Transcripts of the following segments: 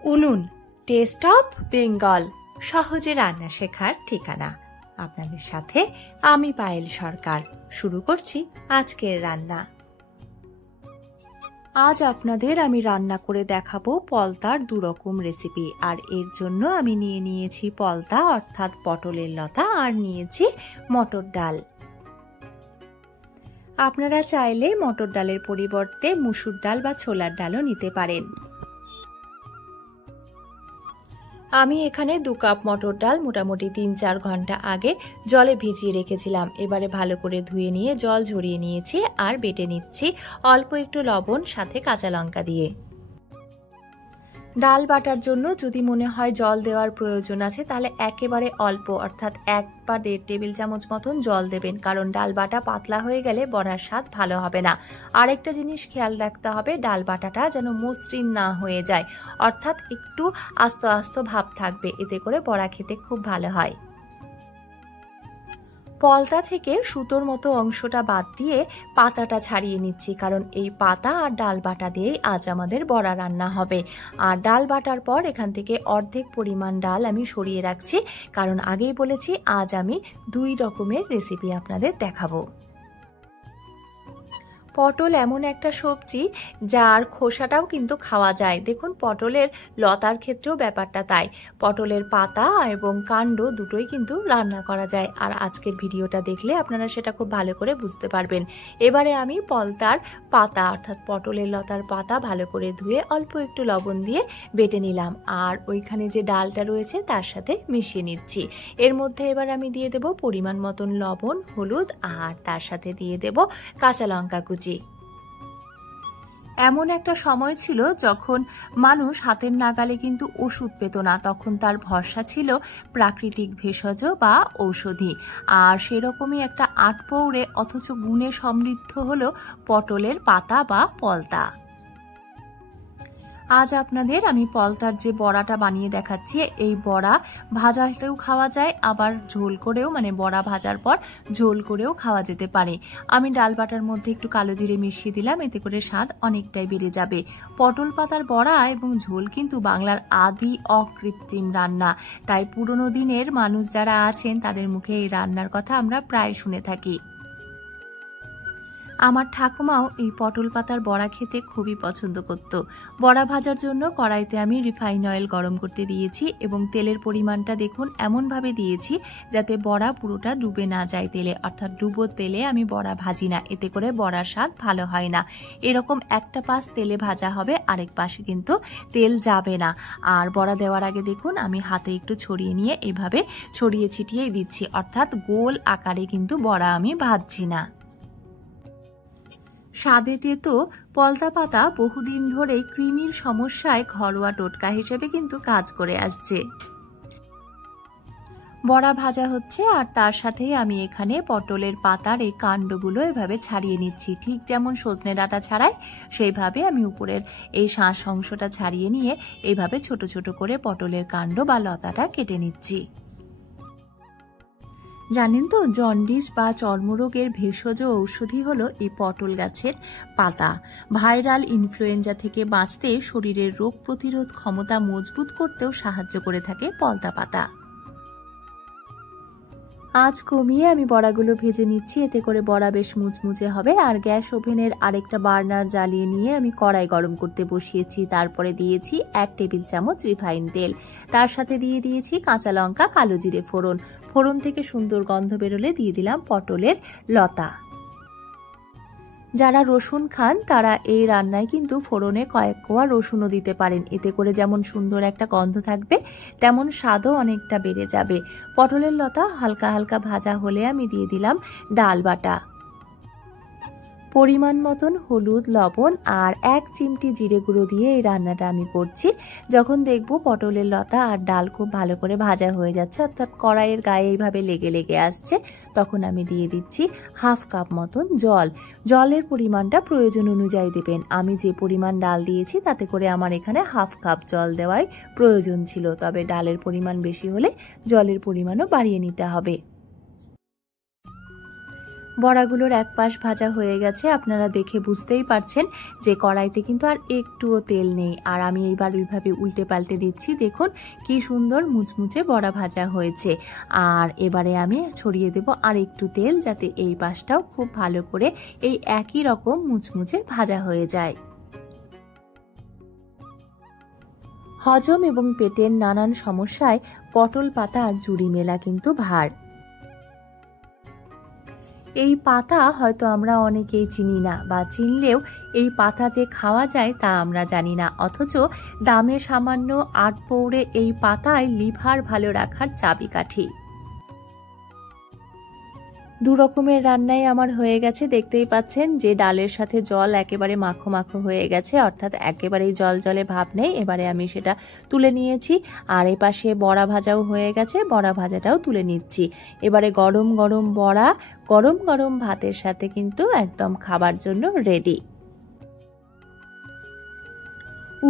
উনুন test of Bengal সহজে রান্না শেখার ঠিকানা। আপনাদের সাথে আমি পায়েল সরকার। শুরু করছি আজকের রান্না। আজ আপনাদের আমি রান্না করে দেখাবো পলতার দুরকম রেসিপি। আর এর জন্য আমি নিয়ে নিয়েছি পলতা অর্থাৎ পটলের লতা, আর নিয়েছি মটর ডাল। আপনারা চাইলে মটর ডালের পরিবর্তে মুসুর ডাল বা ছোলার ডালও নিতে পারেন। আমি এখানে 2 কাপ মটর ডাল মোটামুটি 3-4 ঘন্টা আগে জলে ভিজিয়ে রেখেছিলাম। এবারে ভালো করে ধুয়ে নিয়ে জল ঝরিয়ে নিয়েছি আর বেটে নিচ্ছি অল্প একটু লবণ সাথে কাঁচা লঙ্কা দিয়ে। ডাল বাটার জন্য যদি মনে হয় জল দেওয়ার প্রয়োজন আছে তাহলে একেবারে অল্প অর্থাৎ 1 বা 1.5 টেবিল চামচ মতন জল দেবেন, কারণ ডাল বাটা পাতলা হয়ে গেলে বড়ার স্বাদ ভালো হবে না। আরেকটা জিনিস খেয়াল রাখতে হবে, ডাল বাটাটা যেন মসৃণ না হয়ে যায়, অর্থাৎ একটু আস্ত আস্ত ভাব থাকবে, এতে করে বড়া খেতে খুব ভালো হয়। পলতা থেকে সুতোর মতো অংশটা বাদ দিয়ে পাতাটা ছাড়িয়ে নিচ্ছি, কারণ এই পাতা আর ডাল বাটা দিয়েই আজ আমাদের বড়া রান্না হবে। আর ডাল বাটার পর এখান থেকে অর্ধেক পরিমাণ ডাল আমি সরিয়ে রাখছি, কারণ আগেই বলেছি আজ আমি 2 রকমের রেসিপি আপনাদের দেখাবো। পটল এমন একটা সবজি যার খোসাটাও কিন্তু খাওয়া যায়। দেখুন পটলের লতার ক্ষেত্রেও ব্যাপারটা তাই, পটলের পাতা এবং কাণ্ড দুটোই কিন্তু রান্না করা যায়। আর আজকের ভিডিওটা দেখলে আপনারা সেটা খুব ভালো করে বুঝতে পারবেন। এবারে আমি পলতার পাতা অর্থাৎ পটলের লতার পাতা ভালো করে ধুয়ে অল্প একটু লবণ দিয়ে বেটে নিলাম, আর ওইখানে যে ডালটা রয়েছে তার সাথে মিশিয়ে নিচ্ছি। এর মধ্যে এবার আমি দিয়ে দেব পরিমাণ মতন লবণ, হলুদ, আর তার সাথে দিয়ে দেব কাঁচা লঙ্কা কুচি। এমন একটা সময় ছিল যখন মানুষ হাতের নাগালে কিন্তু ওষুধ পেত না, তখন তার ভরসা ছিল প্রাকৃতিক ভেষজ বা ঔষধি। আর সেরকমই একটা আটপৌরে অথচ গুণে সমৃদ্ধ হলো পটলের পাতা বা পলতা। আজ আপনাদের আমি পলতার যে বড়াটা বানিয়ে দেখাচ্ছি, এই বড়া ভাজাতেও খাওয়া যায়, আবার ঝোল করেও, মানে বড়া ভাজার পর ঝোল করেও খাওয়া যেতে পারে। আমি ডাল বাটার মধ্যে একটু কালো জিরে মিশিয়ে দিলাম, এতে করে স্বাদ অনেকটাই বেড়ে যাবে। পটল পাতার বড়া এবং ঝোল কিন্তু বাংলার আদি অকৃত্রিম রান্না, তাই পুরনো দিনের মানুষ যারা আছেন তাদের মুখে এই রান্নার কথা আমরা প্রায় শুনে থাকি। আমার ঠাকুমাও এই পটল পাতার বড়া খেতে খুবই পছন্দ করত। বড়া ভাজার জন্য কড়াইতে আমি রিফাইন অয়েল গরম করতে দিয়েছি এবং তেলের পরিমাণটা দেখুন এমনভাবে দিয়েছি যাতে বড়া পুরোটা ডুবে না যায় তেলে, অর্থাৎ ডুবো তেলে আমি বড়া ভাজি না, এতে করে বড়ার স্বাদ ভালো হয় না। এরকম একটা পাশ তেলে ভাজা হবে, আরেক পাশে কিন্তু তেল যাবে না। আর বড়া দেওয়ার আগে দেখুন আমি হাতে একটু ছড়িয়ে নিয়ে এইভাবে ছড়িয়ে ছিটিয়েই দিচ্ছি, অর্থাৎ গোল আকারে কিন্তু বড়া আমি ভাজছি না। স্বাদে তেতো পলতা পাতা বহুদিন ধরেই কৃমির সমস্যায় ঘরোয়া টোটকা হিসেবে কিন্তু কাজ করে আসছে। বড়া ভাজা হচ্ছে আর তার সাথেই আমি এখানে পটলের পাতার এই কাণ্ডগুলো এভাবে ছাড়িয়ে নিচ্ছি, ঠিক যেমন সজনে ডাঁটা ছাড়াই সেইভাবে আমি উপরের এই শাঁস অংশটা ছাড়িয়ে নিয়ে এইভাবে ছোট ছোট করে পটলের কাণ্ড বা লতাটা কেটে নিচ্ছি। জানেন তো, জন্ডিস বা চর্মরোগের ভেষজ ঔষধি হলো এই পটল গাছের পাতা। ভাইরাল ইনফ্লুয়েঞ্জা থেকে বাঁচতে শরীরের রোগ প্রতিরোধ ক্ষমতা মজবুত করতেও সাহায্য করে থাকে পলতা পাতা। আঁচ কমিয়ে আমি বড়াগুলো ভেজে নিচ্ছি, এতে করে বড়া বেশ মুচমুচে হবে। আর গ্যাস ওভেনের আরেকটা বার্নার জ্বালিয়ে নিয়ে আমি কড়াই গরম করতে বসিয়েছি। তারপরে দিয়েছি 1 টেবিল চামচ রিফাইন তেল, তার সাথে দিয়ে দিয়েছি কাঁচা লঙ্কা, কালো জিরে ফোড়ন। ফোড়ন থেকে সুন্দর গন্ধ বেরোলে দিয়ে দিলাম পটলের লতা। যারা রসুন খান তারা এই রান্নায় কিন্তু ফোড়নে কয়েক কোয়া রসুনও দিতে পারেন, এতে করে যেমন সুন্দর একটা গন্ধ থাকবে তেমন স্বাদও অনেকটা বেড়ে যাবে। পটলের লতা হালকা হালকা ভাজা হলে আমি দিয়ে দিলাম ডাল বাটা, পরিমাণ মতন হলুদ, লবণ আর 1 চিমটি জিরে গুঁড়ো দিয়ে এই রান্নাটা আমি করছি। যখন দেখব পটলের লতা আর ডাল খুব ভালো করে ভাজা হয়ে যাচ্ছে, অর্থাৎ কড়াইয়ের গায়ে এইভাবে লেগে লেগে আসছে, তখন আমি দিয়ে দিচ্ছি 1/2 কাপ মতন জল। জলের পরিমাণটা প্রয়োজন অনুযায়ী দেবেন। আমি যে পরিমাণ ডাল দিয়েছি তাতে করে আমার এখানে 1/2 কাপ জল দেওয়ার প্রয়োজন ছিল, তবে ডালের পরিমাণ বেশি হলে জলের পরিমাণও বাড়িয়ে নিতে হবে। বড়াগুলোর এক পাশ ভাজা হয়ে গেছে, আপনারা দেখে বুঝতেই পারছেন যে কড়াইতে কিন্তু আর একটুও তেল নেই। আর আমি এইবার ওইভাবে উল্টে পাল্টে দিচ্ছি। দেখুন কি সুন্দর মুচমুচে বড়া ভাজা হয়েছে। আর এবারে আমি ছড়িয়ে দেব আর একটু তেল, যাতে এই পাশটাও খুব ভালো করে এই একই রকম মুচমুচে ভাজা হয়ে যায়। হজম এবং পেটের নানান সমস্যায় পটল পাতার জুড়ি মেলা কিন্তু ভার। এই পাতা হয়তো আমরা অনেকেই চিনি না, বা চিনলেও এই পাতা যে খাওয়া যায় তা আমরা জানি না। অথচ দামে সামান্য ৮ পৌরে এই পাতায় লিভার ভালো রাখার চাবিকাঠি। দু রকমের রান্নাই আমার হয়ে গেছে। দেখতেই পাচ্ছেন যে ডালের সাথে জল একেবারে মাখো মাখো হয়ে গেছে, অর্থাৎ একেবারেই জল জলে ভাব নেই। এবারে আমি সেটা তুলে নিয়েছি। আর এপাশে বড়া ভাজাও হয়ে গেছে, বড়া ভাজাটাও তুলে নিচ্ছি। এবারে গরম গরম বড়া গরম গরম ভাতের সাথে কিন্তু একদম খাবার জন্য রেডি।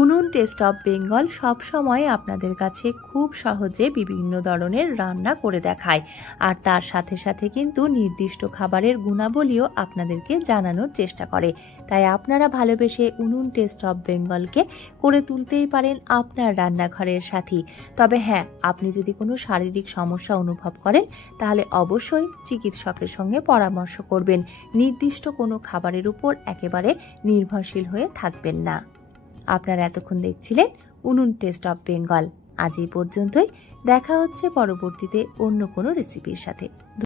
উনুন টেস্ট অফ বেঙ্গল সবসময় আপনাদের কাছে খুব সহজে বিভিন্ন ধরনের রান্না করে দেখায়, আর তার সাথে সাথে কিন্তু নির্দিষ্ট খাবারের গুণাবলীও আপনাদেরকে জানানোর চেষ্টা করে। তাই আপনারা ভালোবেসে উনুন টেস্ট অফ বেঙ্গলকে করে তুলতেই পারেন আপনার রান্নাঘরের সাথী। তবে হ্যাঁ, আপনি যদি কোনো শারীরিক সমস্যা অনুভব করেন তাহলে অবশ্যই চিকিৎসকের সঙ্গে পরামর্শ করবেন। নির্দিষ্ট কোনো খাবারের উপর একেবারে নির্ভরশীল হয়ে থাকবেন না। আপনারা এতক্ষণ দেখছিলেন উনুন টেস্ট অফ বেঙ্গল। আজ এই পর্যন্তই। দেখা হচ্ছে পরবর্তীতে অন্য কোনো রেসিপির সাথে।